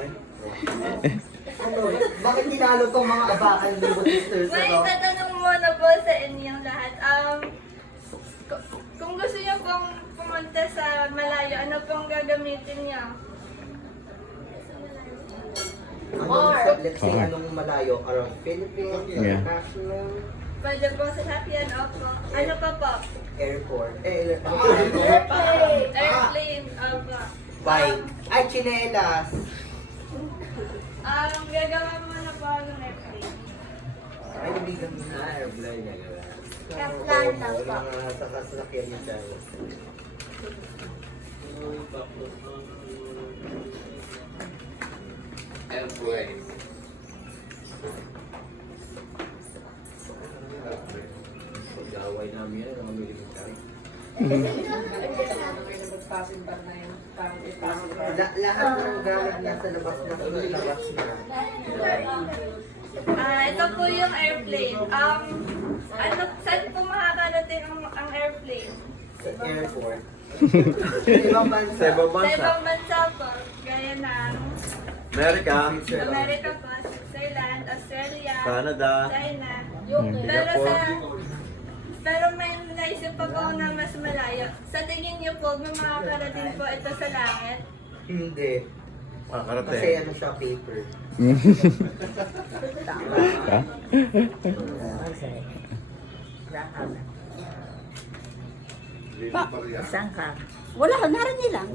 Ano? Bakit tinalo tong mga abakan ng sisters? May tatanong muna po sa inyong lahat. Kung gusto niyo pong pumunta sa malayo, ano pong gagamitin niyo? Let's say, anong malayo? Around Philippines, Yeah. international, Pwede pong sa Hapian, opo. Ano pa po? airport, Airplane, opo. bike, ay, chinelas. Gagawa mo na po ako ng airplane. Ay, hindi kami na airplane na gano'n. Airplane lang po. Mga sasakyan niya dyan. Airplane. Pag-away namin yan, mga military. Lahat ng gamit nasa labas na, labas na. Ito po yung airplane. Saan po makakarating ang airplane? Sa airport. Sa ibang bansa. Sa ibang Sa bansa. ibang bansa po, gaya ng Amerika. Amerika po, Switzerland, Australia, Canada. China. Singapore. Pero may naisip pa po ako na mas malayo. Sa tingin niyo po, may makakarating po ito sa langit? Hindi. Kasi Makakarating. ano siya, paper. Ha? Saan ka? Wala, narinig lang.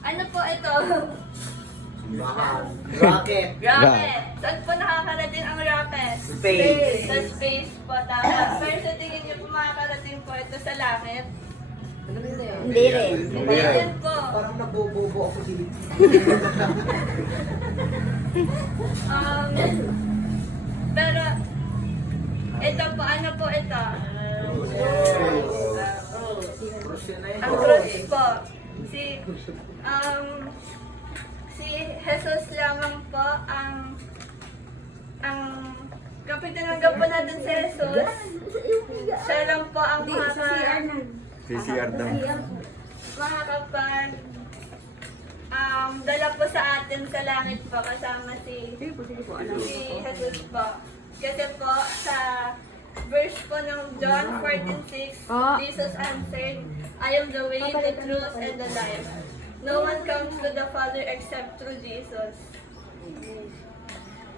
Ano po ito? Rocket. Rocket. Saan po nakakarating ang rocket? Space. Sa space po, tama. Pero sa tingin niyo po makakarating po ito sa langit? Hindi rin. Hindi din po. Parang nabububo ako dito. Pero, ito po, ano po ito? Ang cross po. Si Jesus lamang po ang kapag tinanggap po natin si Jesus, siya lang po ang CCR daw. makakapag dala po sa atin sa langit po kasama si Jesus po. Kasi po sa verse po ng John 14:6, Jesus answered, I am the way, the truth, and the life. No one comes to the Father except through Jesus.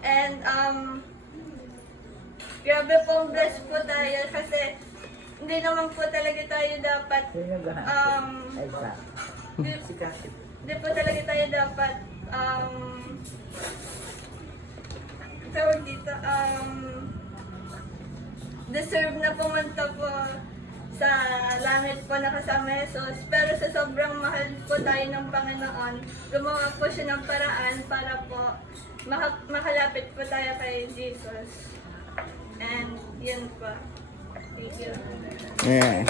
And grabe pong blessed po tayo kasi hindi naman po talaga tayo dapat hindi po talaga tayo dapat tawag dito deserve na pumunta po sa langit po na kasama Jesus. Pero sa sobrang mahal po tayo ng Panginoon, gumawa po siya ng paraan para po makalapit po tayo kay Jesus. And yun po. Thank you. Yeah.